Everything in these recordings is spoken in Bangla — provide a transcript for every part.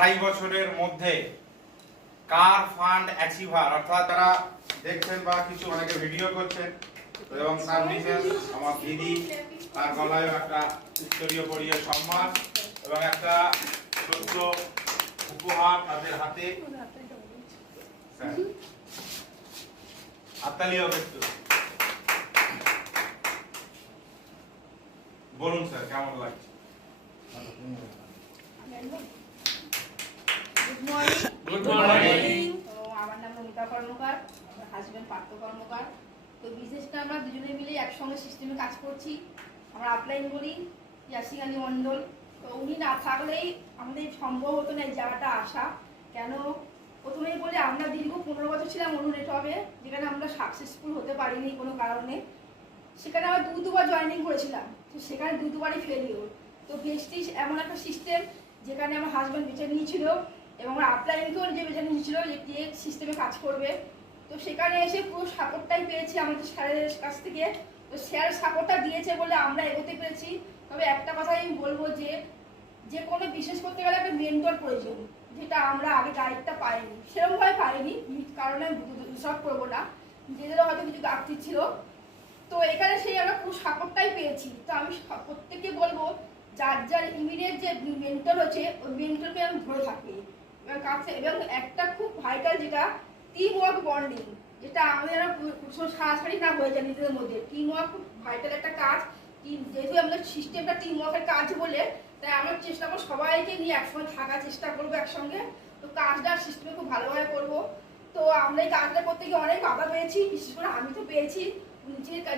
আড়াই বছরের মধ্যে কার ফান্ড অ্যাচিভার, অর্থাৎ তারা দেখছেন বা কিছু অনেকে ভিডিও করছেন এবং তার মিসেস আমার দিদি, তার গলায়ও একটা উত্তরীয় পরিয়ে সম্মান এবং একটা ছোট্ট উপহার তাদের হাতে। হাততালি হবে একটু। বলুন স্যার কেমন লাগছে? Good morning. তো আমার নাম নমিতা কর্মকার, আমার হাজবেন্ড পার্থ কর্মকার। তো বিজনেসটা আমরা দুজনে মিলে একসঙ্গে সিস্টেমে কাজ করছি। আমরা আপলাইন বলি ইয়াসিন আলী মন্ডল। তো উনি না থাকলেই আমাদের সম্ভব হতো না এই জায়গাটা আসা। কেন? প্রথমেই বলি আমরা দীর্ঘ 15 বছর ছিলাম অনু নেটওয়ার্কে, যেখানে আমরা সাকসেসফুল হতে পারিনি কোনো কারণে। সেখানে আমরা দুবার জয়েনিং করেছিলাম, তো সেখানে দুবারই ফেলিওর। তো ভেস্টিজ এমন একটা সিস্টেম যেখানে আমার হাজব্যান্ড বেছে নিয়েছিল এবং আমার আপলাইনকেও যে বেছে নিয়েছিল যে সিস্টেমে কাজ করবে। তো সেখানে এসে পুরো সাপোর্টটাই পেয়েছি আমাদের স্যারের কাছ থেকে। তো স্যার সাপোর্টটা দিয়েছে বলে আমরা এগোতে পেরেছি। তবে একটা কথাই আমি বলবো যে কোনো বিশেষ করতে গেলে একটা মেন্টর প্রয়োজন, যেটা আমরা আগে গাইডটা পাইনি, সেরকমভাবে পাইনি, কারণে সব করবো না, যেদেরও হয়তো কিছু গাছটি ছিল। তো এখানে সেই আমরা পুরো সাপোর্টটাই পেয়েছি। তো আমি প্রত্যেককে বলবো যার ইমিডিয়েট যে মেন্টর হচ্ছে ওই মেন্টরকে আমি ধরে থাকি এবং কাছে। এবং একটা খুব ভাইটাল যেটা টিম ওয়ার্ক বন্ডিং, যেটা আমাদের সারাসারি না হয়ে যায় নিজেদের মধ্যে। টিম ওয়ার্ক খুব ভাইটাল একটা কাজ। যেহেতু আমাদের সিস্টেমটা টিম ওয়ার্কের কাজ বলে, তাই আমরা চেষ্টা করবো সবাইকে নিয়ে একসঙ্গে থাকার চেষ্টা করবো একসঙ্গে। তো কাজটা সিস্টেমে খুব ভালোভাবে করবো। তো আমরা এই কাজটা করতে গিয়ে অনেক বাধা পেয়েছি, বিশেষ করে আমি তো পেয়েছি।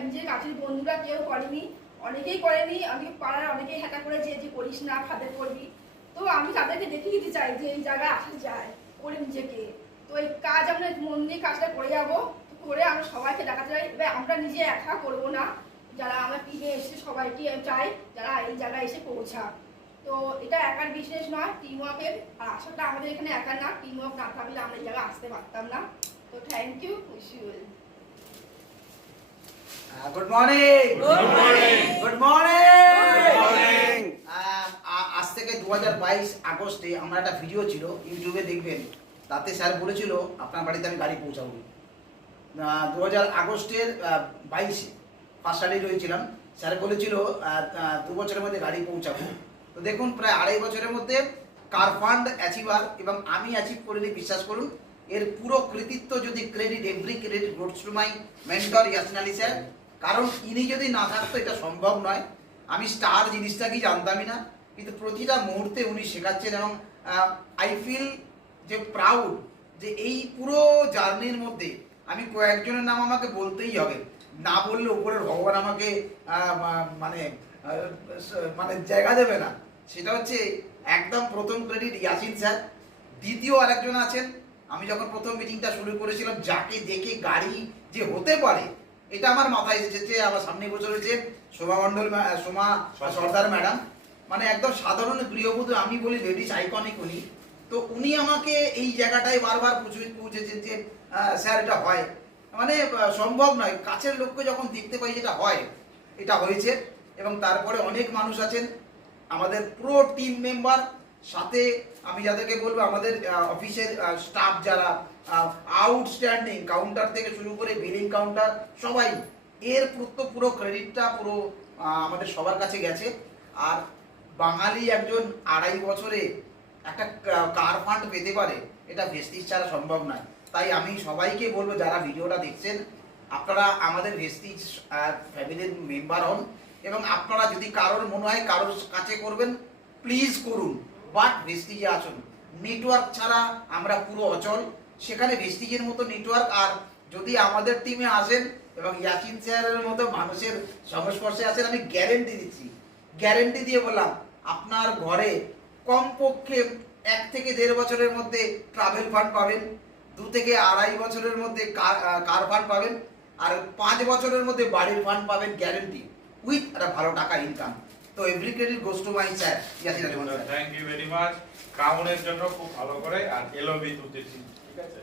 নিজের কাছের বন্ধুরা কেউ করেনি, অনেকেই করেনি, অনেকে পাড়ার অনেকেই হ্যাটা করেছে যে করিস না, খাদের করবি। তো আমি তাদেরকে দেখিয়ে দিতে চাই যে এই জায়গায় আসা যায় করে নিজেকে। তো এই কাজ আমরা মন দিয়ে কাজটা করে যাবো, করে আমরা সবাইকে দেখাতে চাই। এবার আমরা নিজে একা করবো না, যারা আমরা টিমে এসে সবাইকে চাই যারা এই জায়গায় এসে পৌঁছা। তো এটা একার বিজনেস নয়, টিম ওয়ার্কের। আর আসাটা আমাদের এখানে একা না, টিম ওয়ার্ক না থাকলে আমরা এই জায়গায় আসতে পারতাম না। তো thank you, wish you well. Good morning. Good morning. Good morning. Good morning. আজ থেকে 2022 আগস্টে আমরা একটা ভিডিও ছিল, ইউটিউবে দেখবেন। তাতে স্যার বলেছিল আপনার বাড়িতে আমি গাড়ি পৌঁছাবো। 2000 আগস্টের 22-এ ফার্স্ট সার্ডে রয়েছিলাম। স্যার বলেছিল 2 বছরের মধ্যে গাড়ি পৌঁছাবো। তো দেখুন প্রায় আড়াই বছরের মধ্যে কার ফান্ড অ্যাচিভার এবং আমি অ্যাচিভ করিনি, বিশ্বাস করুন। এর পুরো কৃতিত্ব যদি credit, every credit goes to my mentor Yasin Ali sir. কারণ ইনি যদি না থাকতো এটা সম্ভব নয়। আমি স্টার জিনিসটা কি জানতামই না, কিন্তু প্রতিটা মুহূর্তে উনি শেখাচ্ছেন এবং আই ফিল যে প্রাউড যে এই পুরো জার্নির মধ্যে আমি কয়েকজনের নাম আমাকে বলতেই হবে, না বললে উপরের ভগবান আমাকে মানে জায়গা দেবে না। সেটা হচ্ছে একদম প্রথম ক্রেডিট ইয়াসিন স্যার। দ্বিতীয় আরেকজন আছেন, আমি যখন প্রথম মিটিংটা শুরু করেছিলাম, যাকে দেখে গাড়ি যে হতে পারে এটা আমার মাথায় এসেছে। আমার সামনে বসে রয়েছে সোমা সর্দার ম্যাডাম, মানে একদম সাধারণ গৃহবধূ, আমি বলি লেডিস আইকনিক উনি। তো উনি আমাকে এই জায়গাটায় বারবার পৌঁছেছেন যে স্যার এটা হয়, মানে সম্ভব নয়, কাছের লোককে যখন দেখতে পাই যেটা হয়, এটা হয়েছে। এবং তারপরে অনেক মানুষ আছেন আমাদের পুরো টিম মেম্বার, সাথে আমি যাদেরকে বলবো আমাদের অফিসের স্টাফ যারা আউটস্ট্যান্ডিং, কাউন্টার থেকে শুরু করে বিলিং কাউন্টার সবাই, এর পুরো ক্রেডিটটা পুরো আমাদের সবার কাছে গেছে। আর বাঙালি একজন আড়াই বছরে একটা কার ফান্ড পেতে পারে, এটা ভেস্টিজ ছাড়া সম্ভব নয়। তাই আমি সবাইকে বলবো যারা ভিডিওটা দেখছেন, আপনারা আমাদের ভেস্টিজ ফ্যামিলির মেম্বার হন এবং আপনারা যদি কারোর মনে হয় কারোর কাছে করবেন, প্লিজ করুন, বাট ভেস্টিজে আসুন। নেটওয়ার্ক ছাড়া আমরা পুরো অচল, সেখানে ভেস্টিজের মতো নেটওয়ার্ক। আর যদি আমাদের টিমে আসেন এবং ইয়াসিন স্যারের মতো মানুষের সংস্পর্শে আসেন, আমি গ্যারেন্টি দিচ্ছি, গ্যারেন্টি দিয়ে বললাম, আপনার ঘরে কমপক্ষে 1 থেকে 1.5 বছরের মধ্যে ট্রাভেল ফান্ড পাবেন, 2 থেকে 2.5 বছরের মধ্যে কার ফান্ড পাবেন, আর 5 বছরের মধ্যে বাড়ির ফান্ড পাবেন, গ্যারেন্টি, উইথ একটা ভালো টাকা ইনকাম। তো every credit goes to my sir Yasin Ali. Thank you very much. ক্রাউনের জন্য খুব ভালো করে আর এলওবি তুলতেছি, ঠিক আছে।